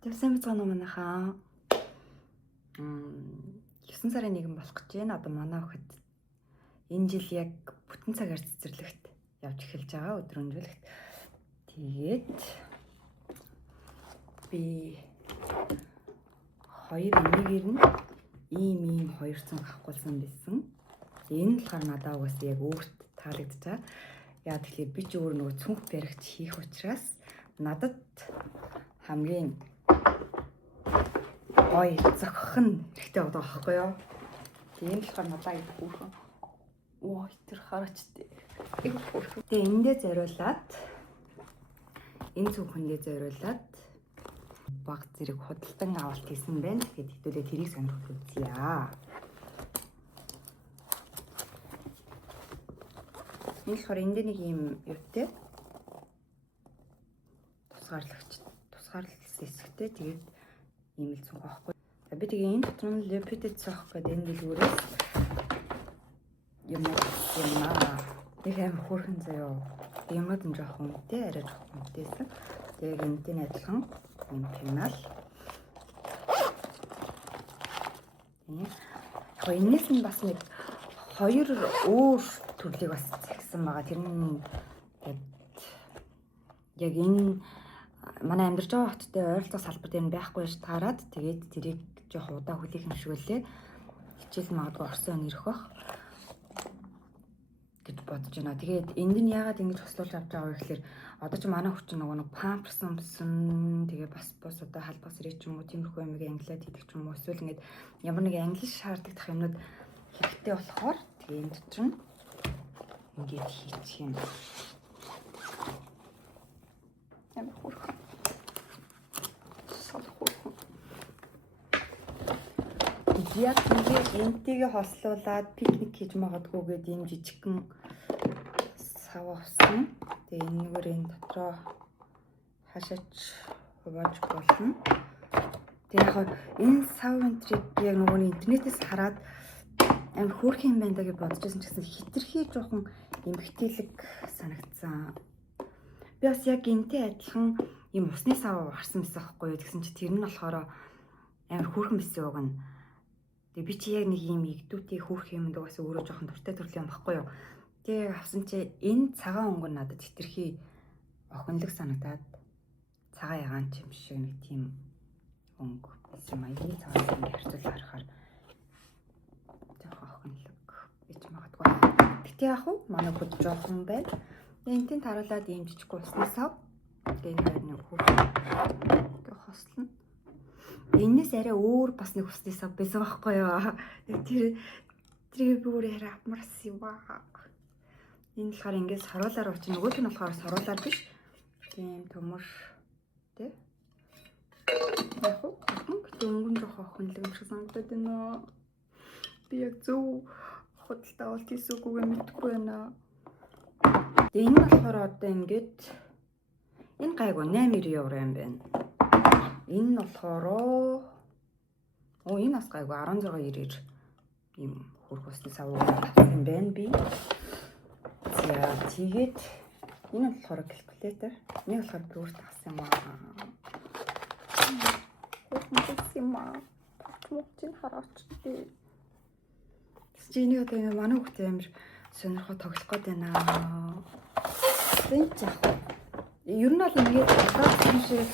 Тэвсэн бицгаана манайхаа 9 сарын 1 болох гэж байна. Одоо манай охид энэ жил яг бүтэн цагаар цэцэрлэгт явж эхэлж байгаа өдрөмжлөгт. Тэгээд би хоёр энийг нь ийм хоёр цанх авахгүйсэн байсан. Энэ болохоор надад угаас яг өөрт таалагдчихаа. Яа тэгэхээр би ч өөр нөгөө цүнх баригч хийх учраас надад хамгийн ой зохих нь хэрэгтэй байгаа байхгүй юу? Тийм болохоор надад их хөөрхөн. Ой тэр хараач их хөөрхөн. Тэгээ эндээ зориулаад энэ цүнхэндээ зориулаад баг зэрэг худалдан авалт хийсэн байна. Тэгээд хэдүүлээ тэрийг сонирхож үзье. Энэ болохоор эндээ нэг юм юутэй тусгаарлалт хэсэгтэй тэгээд ийм л цүнх авахгүй. Би тэгээ энэ дотор нь лепидед цох гэдэг энэ дэлгүүрээс юм нэг аим хөөрхөн заяо. Юмуд нь жоох үнэтэй, арай жоох үнэтэйсэн. Тэгээд энэтэй адилхан юм пенал. Яг энэс нь бас нэг хоёр өөр төрлийг бас загсан байгаа. Тэр нь яг энэ манай амьдарч байгаа хоттой ойролцоох салбар дээр байхгүй ш таарад тэгээд тэрийг жоох удаа хүлээх юм шиг үлээ. Хичээл магадгүй орсон ирэх бах гэж бодож байна. Тэгээд энд нь яагаад ингэж хослуулж авч байгаа вэ гэхээр одоо ч манай хүчин нөгөө нэг памперс өмсөн тэгээ бас одоо халбас ирэх ч юм уу тиймэрхүү юмыг англиад хийдэг ч юм уу эсвэл ингэж ямар нэг англи шаардлагатай юмнууд хэрэгтэй болохоор тэгээ энэ дотор нь ингэж хийчих юм. Ямар хөөрхөн. Яг ингээд энтэйгээ хослуулаад пикник хийж магадгүй гэдэг юм жижигхэн сав авсан. Тэгээ энэгээр энэ дотроо хашаач хувааж болно. Тэгээ яг энэ сав энтрийг яг нөгөө интернетээс хараад амар хөөрхөн юм байна да гэж бодож байсан ч гэсэн хитрхий жоохон эмгтээлэг санагдсан. Би бас яг энтэй адилхан юм усны сав харсан байсан байхгүй юу. Тэгсэн чи тэр нь болохоор амар хөөрхөн байсан үг нь. Тэгээ би чи яг нэг юм игдүүтэй хөөрх юмд бас өөрөө жоохон дуртай төрлийн юм баггүй юу. Тэгээ авсан чи энэ цагаан өнгө надад хитрхий охинлог санагдаад цагаан ягаан ч юм шиг нэг тийм өнгө байсан юм. Энэ цагаан өнгө харьцуулж харахаар жоохон охинлог бич магадгүй. Гэтэ яг уу манай хүүд жоохон байна. Энтийн таруулаад ийм жижиг усны сав. Тэгээ энэ нэг хөөрх хослно. Энэс арай өөр бас нэг усны сав байсан байхгүй юу. Тэр бүр арай амарс юм баа. Энэ болохоор ингээс саруулаар уучна. Нөгөөх нь болохоор саруулаар биш. Тийм төмөр тий. Яг уу өнгөн жоох охинлог юм шиг санагдаад байна. Би яг зөв худалдаа авалт хийсүүгүйгээ мэдэхгүй байна. Тэгээ энэ болохоор одоо ингээд энэ гайгүй 8 евро юм байна. Энэ нь болохоор энэ бас гайгүй 16.90 юм хөрх усны сав авсан юм байна би. За тэгээд энэ нь болохоор калькулятор. Нэг болохоор би өөртөө авсан юм аа. Хөрх юм аа. Мөчн хараач тий. Чиний одоо энэ манай хүүхдээ амир сонирхоо тоглох гээд байна. Энд яг ер нь бол ингээд одоо юм шиг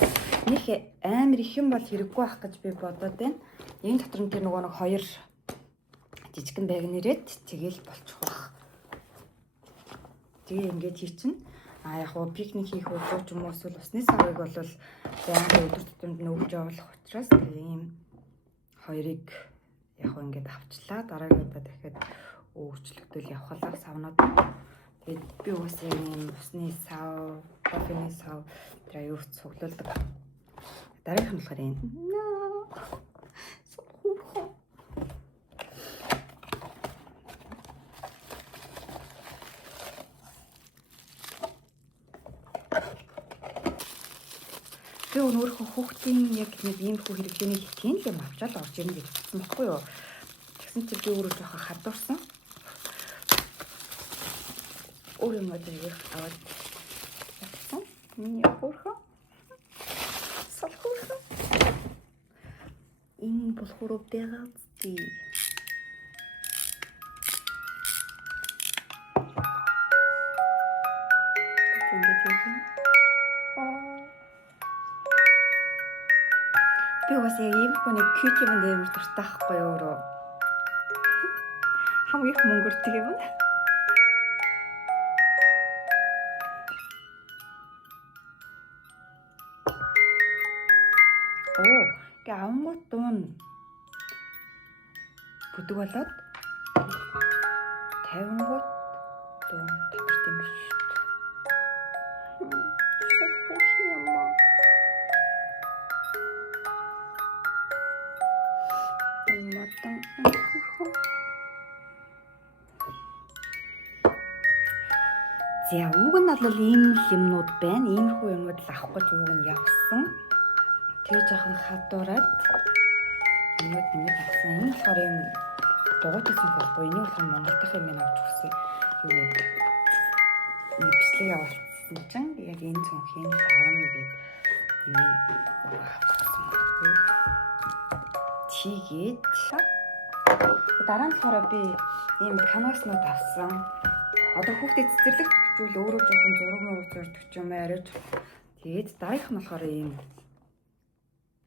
нэг амар их юм бол хэрэггүй байх гэж би бодоод байна. Энэ дотор нь тэр нөгөө нэг хоёр жижигхэн байг нэрэд тэгэл болчих واخ. Тэгээ ингээд хийчин. Яг уу пикник хийх өдөр ч юм уу эсвэл усны савыг бол байнгын өдөр тутамд нь өгж явуулах учраас тэгээ ийм хоёрыг яг уу ингээд авчлаа. Дараагийн удаа дахиад өөрчлөгдөөл явхалаа савнууд. Тэгээд би уусаа ийм усны сав, кофений сав тэр аюу цуглуулдаг. Дараагийнх нь болохоор энэ. Би өөрийнхөө хүүхдийн яг нэг ийм хүү хэрэглээний хитгэн л юм авчаад орж ирнэ гэж бодсон байхгүй юу. Тэгсэн чинь би өөрөө жоохон хадуурсан. Өөр юм аваад авсан. Миний хөөрхөн. Салхуурхан. Энэ болохоор байгаа зү. Би бас яг ийм хүний QT-ийн дээр дуртай байхгүй өөрөө. Хамгийн их мөнгөрдөг юм. Оо, гэ авангууд дуун бүдэг болоод 50-гууд дуун татварт юм биш шүү дээ. За уг нь бол ийм юмнууд байна. Иймэрхүү юмнууд л авах гэж уг нь явсан. Тэгээ жоохон хадуураад юмуд авсан. Энэ болохоор юм дугуйтсан байхгүй. Энийг болохоор Монгол дахь юм авч өгсөн. Юу вэ? Бичлэг явуулсан чинь яг энэ цонхийн авна гэдэг юм авсан. Тэгээд дараа нь болохоор би ийм канваснууд авсан. Одоо хүүхдэд цэцэрлэг төгчүүл өөрөө жоохон зураг мураг зурдаг ч юм арайч. Тэгээд дараагийнх нь болохоор ийм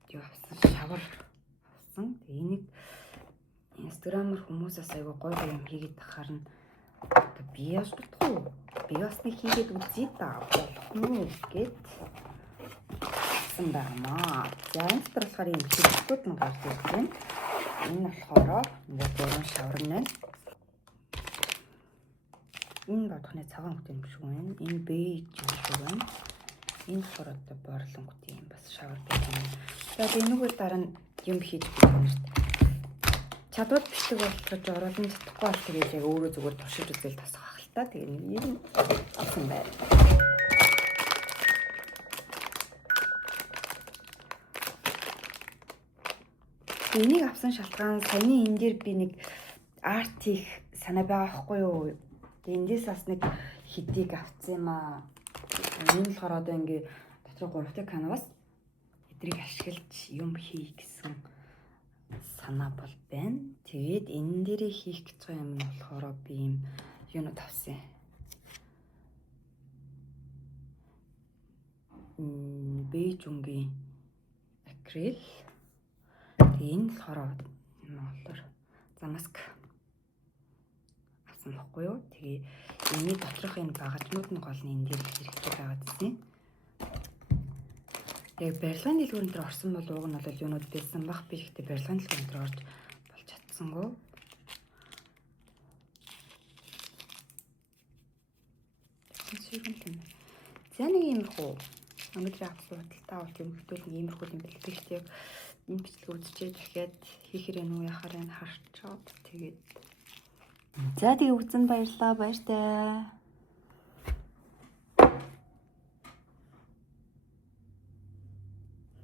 юу авсан, шавар авсан. Тэгээ энийг инстаграмаар хүмүүсээс айгүй гоё юм хийгээд тахаар нь одоо би яаж болох вэ? Би бас нэг хийгээд үзье та. Болох нь гэд авсан байна. За энэ дотор болохоор ийм хэрэглүүд нь гарч ирж байна. Энэ болохоор ингээд гурван шавар нэ. Энэ бодохны цагаан хөт юм шиг байна. Энэ бэж юм шиг байна. Энэ болохоор одоо борлонгот юм бас шавар гэх юм. За энэгээр дараа нь юм хийж байгаа юм шүү дээ. Чадвар бичлэг болгож оруулан чадахгүй бол тэгээд яг өөрөө зүгээр туршиж үзэл тасах ах л та. Тэгээд нэг юм авсан байна. Энийг авсан шалтгаан саяны энэ дээр би нэг арт хийх санаа байгаа байхгүй юу? Эндээс бас нэг хэдийг авсан юм аа. Энэ болохоор одоо ингээ дотор 3 дахь канвас эдрийг ашиглаж юм хий гэсэн санаа бол байна. Тэгээд энэ дээрээ хийх гэж байгаа юм нь болохоор би юм юунод авсан. Бэж өнгийн акрил. Тэгээд энэ болохоор монголоор замаск авсан байхгүй юу? Тэгээ энэ доторх энэ багажнууд нь гол нь энэ дээр хэрэгтэй байгаа гэсэн. Яг барилгын дэлгүүрэн дээр орсон бол уг нь бол юунууд байсан бах би ихтэй барилгын дэлгүүрэн дээр орж болж чадсангүй. За нэг иймэрхүү өнөөдрийн авсан худалдаа авалт юм хөтөл нэг иймэрхүү юм байл. Тэгвэл яг энэ бичлэг үзчихээ дахиад хийхэр энэ үе хараад харчаад тэгээд за тэгээ үзэн баярлалаа баяртай.